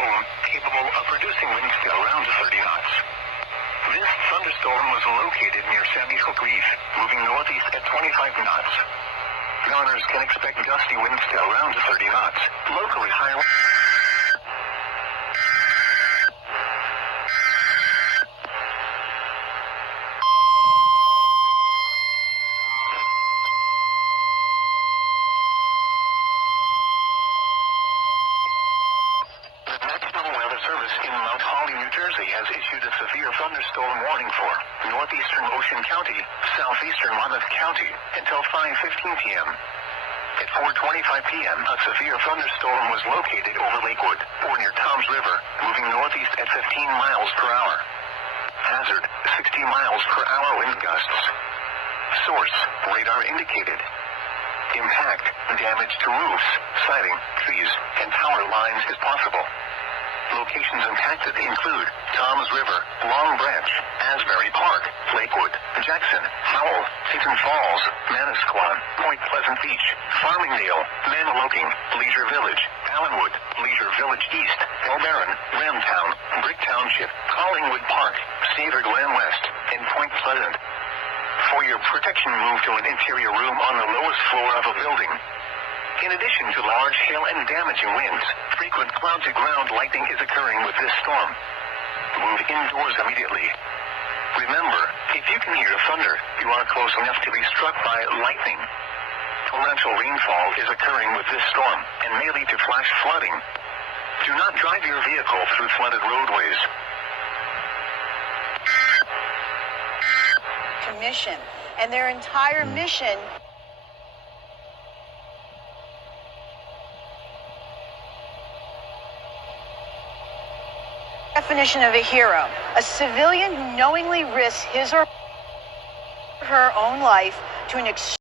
thunderstorm capable of producing winds to around 30 knots. This thunderstorm was located near Sandy Hook Reef, moving northeast at 25 knots. Goners can expect gusty winds to around 30 knots, locally higher. Service in Mount Holly, New Jersey has issued a severe thunderstorm warning for northeastern Ocean County, southeastern Monmouth County until 5:15 p.m. At 4:25 p.m., a severe thunderstorm was located over Lakewood or near Toms River, moving northeast at 15 miles per hour. Hazard, 60 miles per hour wind gusts. Source, radar indicated. Impact, damage to roofs, siding, trees, and power lines is possible. Locations impacted include Toms River, Long Branch, Asbury Park, Lakewood, Jackson, Howell, Seton Falls, Manasquan, Point Pleasant Beach, Farmingdale, Maniloking, Leisure Village, Allenwood, Leisure Village East, Elbaron, Ramtown, Brick Township, Collingwood Park, Cedar Glen West, and Point Pleasant. For your protection, move to an interior room on the lowest floor of a building. In addition to large hail and damaging winds, frequent cloud-to-ground lightning is occurring with this storm. Move indoors immediately. Remember, if you can hear thunder, you are close enough to be struck by lightning. Torrential rainfall is occurring with this storm and may lead to flash flooding. Do not drive your vehicle through flooded roadways. Commission, and their entire mission definition of a hero, a civilian who knowingly risks his or her own life to an extreme